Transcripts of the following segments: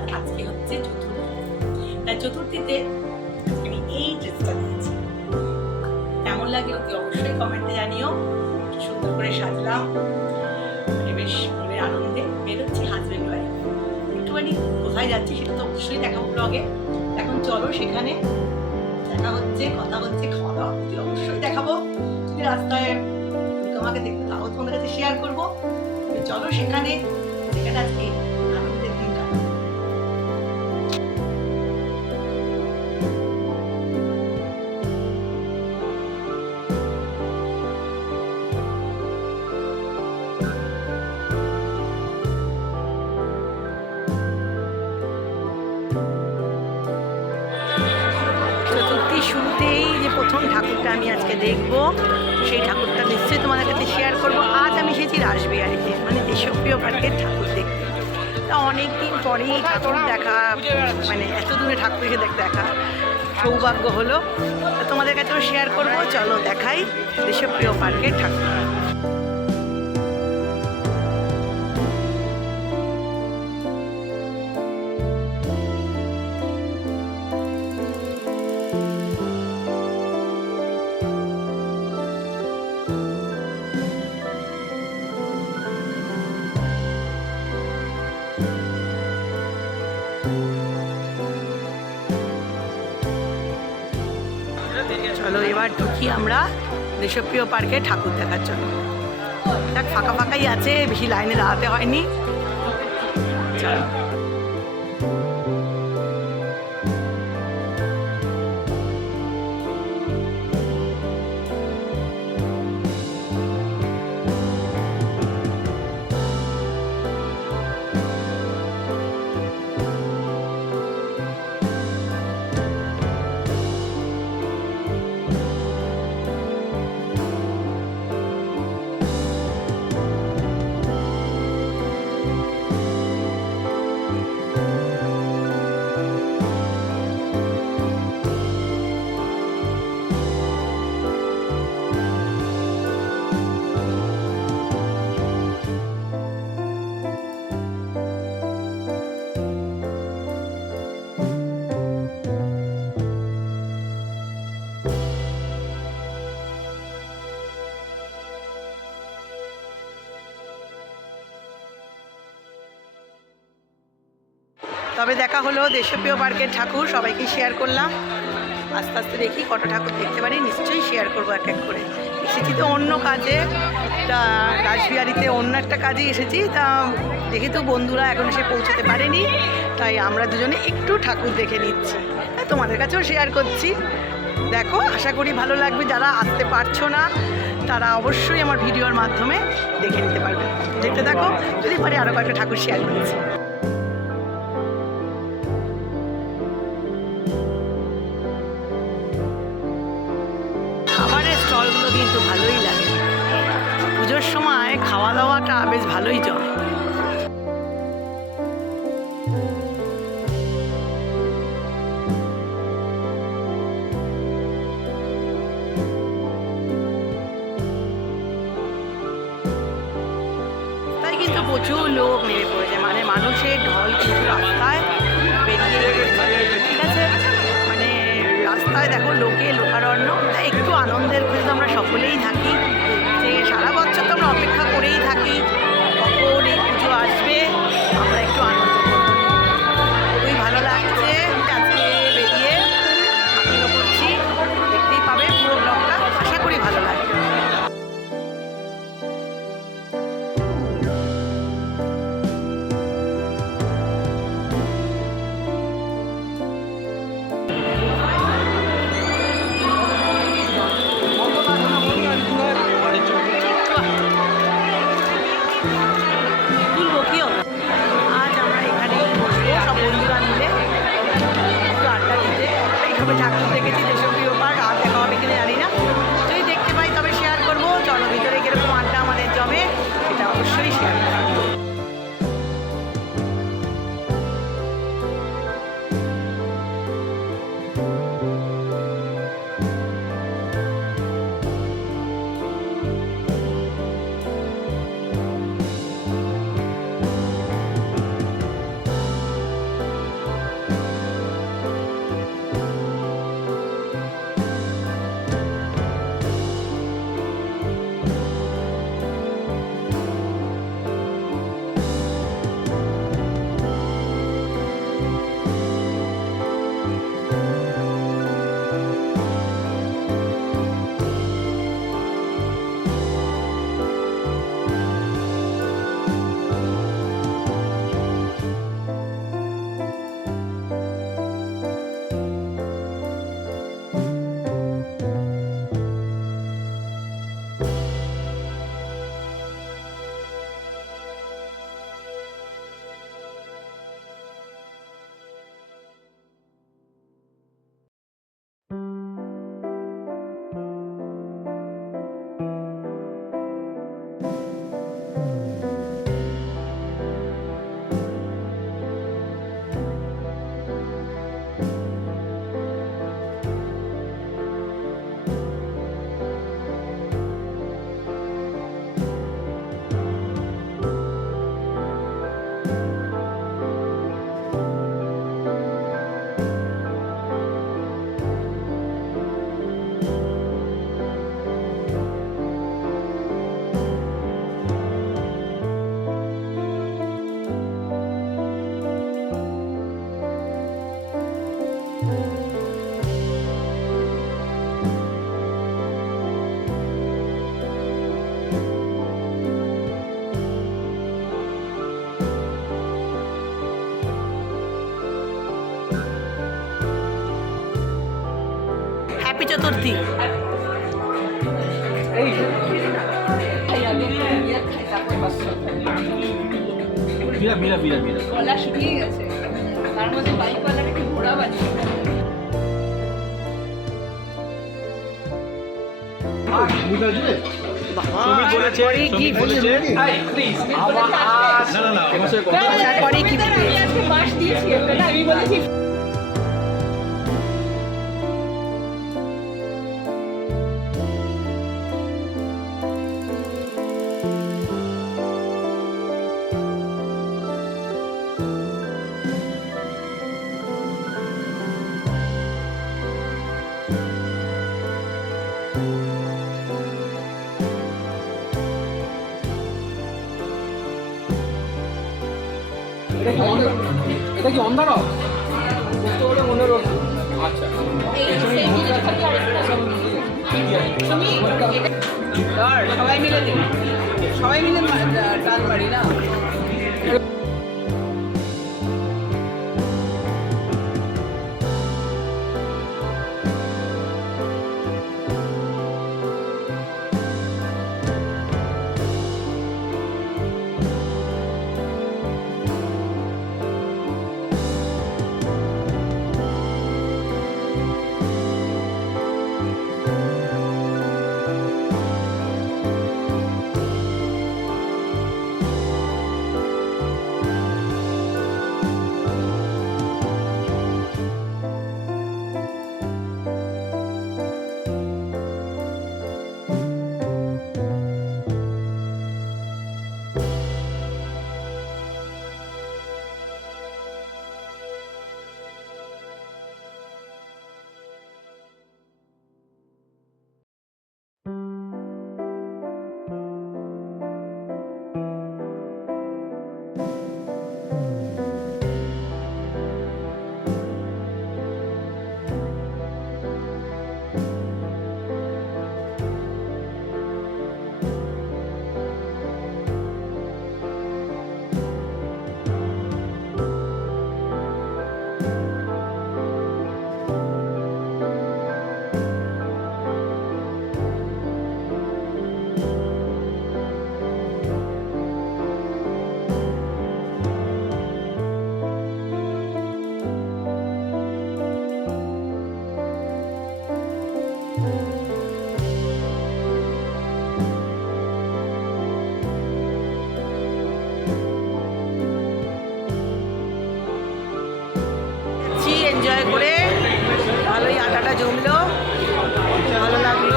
শারদীয়ার আজকে হচ্ছে চতুর্থী। তাই চতুর্থীতে আমি এই ড্রেসটা দিয়েছি কেমন লাগে অতি অবশ্যই কমেন্টে জানিও। সুন্দর করে সাজলাম। মানে বেশ মনে আনন্দে বেরোচ্ছি হাজবেন্ড ওয়াইফ একটুখানি কোথায় যাচ্ছি সেটা তো অবশ্যই দেখাবো ব্লগে এখন চলো সেখানে দেখা হচ্ছে, কথা হচ্ছে, খাওয়া দাওয়া অতি অবশ্যই দেখাবো। যদি রাস্তায় তোমাকে দেখতে তাও তোমাদের কাছে শেয়ার করব। চলো সেখানে, যেখানে আজকে শুরুতেই যে প্রথম ঠাকুরটা আমি আজকে দেখব, সেই ঠাকুরটা নিশ্চয়ই তোমাদের কাছে শেয়ার করব। আজ আমি এসেছি রাসবিহারিতে মানে দেশপ্রিয় পার্কের ঠাকুর দেখতে। তা অনেক দিন পরেই ঠাকুর দেখা মানে এত দূরে ঠাকুরকে দেখ, দেখা সৌভাগ্য হলো। তোমাদের কাছেও শেয়ার করব, চলো দেখাই দেশপ্রিয় পার্কের ঠাকুর। চলো এবার ঢুকি আমরা দেশপ্রিয় পার্কে ঠাকুর দেখার জন্য। দেখ ফাঁকা ফাঁকাই আছে, বেশি লাইনে দাঁড়াতে হয়নি। চলো। তবে দেখা হলো দেশপ্রিয় পার্কের ঠাকুর, সবাইকে শেয়ার করলাম। আস্তে আস্তে দেখি কত ঠাকুর দেখতে পারি, নিশ্চয়ই শেয়ার করব এক এক করে। এসেছি তো অন্য কাজে, তা রাসবিহারিতে অন্য একটা কাজে এসেছি, তা দেখি তো বন্ধুরা এখন এসে পৌঁছতে পারেনি, তাই আমরা দুজনে একটু ঠাকুর দেখে নিচ্ছি। তা তোমাদের কাছেও শেয়ার করছি। দেখো, আশা করি ভালো লাগবে, যারা আসতে পারছ না, তারা অবশ্যই আমার ভিডিওর মাধ্যমে দেখে নিতে পারবে। দেখতে থাকো, যদি পারি আরও কয়েকটা ঠাকুর শেয়ার করছি। বেশ ভালোই জমে। কিন্তু প্রচুর লোক পড়েছে। মানে মানুষের ঢল রাস্তায় বেরিয়ে ঠিক আছে? মানে রাস্তায় দেখো লোকে, লোকারণ্য। একটু আনন্দের খোঁজে আমরা সকলেই থাকি। যে সারা এইভাবে ঠাকুর দেখেছি দেশপ্রিয় পার্ক আর হ্যাপি চতুর্থী বিরা বিরা বিরা বিরা গলা শুকিয়ে গেছে। তার মধ্যে বাইক ঘোড়া বানিয়ে কি আমি বলেছি এটা কি অন্ধারক বুঝতে পারলে মনে রাখব আচ্ছা সবাই মিলে সবাই মিলে টান বাড়ি না এনজয় করে। ভালোই আটাটা জমলো। ভালো লাগল।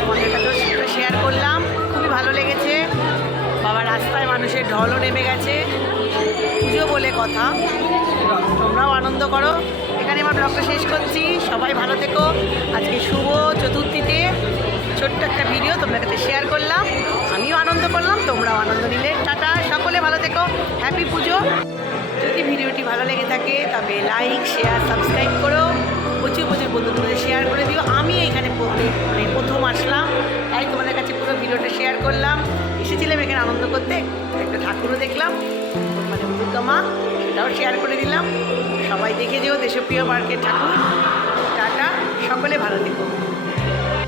তোমাদের কাছেও শেয়ার করলাম। খুবই ভালো লেগেছে। বাবা, রাস্তায় মানুষের ঢলও নেমে গেছে। পুজো বলে কথা। তোমরাও আনন্দ করো। এখানে আমার ব্লগটা শেষ করছি। সবাই ভালো থেকো। আজকে শুভ চতুর্থীতে ছোট্ট একটা ভিডিও তোমাদের কাছে শেয়ার করলাম। আমিও আনন্দ করলাম, তোমরাও আনন্দ নিলে। টাটা, সকলে ভালো থেকো। হ্যাপি পুজো যদি ভিডিওটি ভালো লেগে থাকে, তবে লাইক শেয়ার সাবস্ক্রাইব করো। প্রচুর প্রচুর বন্ধুদের শেয়ার করে দিও। আমি এখানে মানে প্রথম আসলাম। তাই তোমাদের কাছে পুরো ভিডিওটা শেয়ার করলাম। এসেছিলাম এখানে আনন্দ করতে। একটা ঠাকুরও দেখলাম। মানে দুর্গা মা, সেটাও শেয়ার করে দিলাম। সবাই দেখে যেও দেশপ্রিয় মার্কেট ঠাকুর। টাটা, সকলে ভালো থেকো।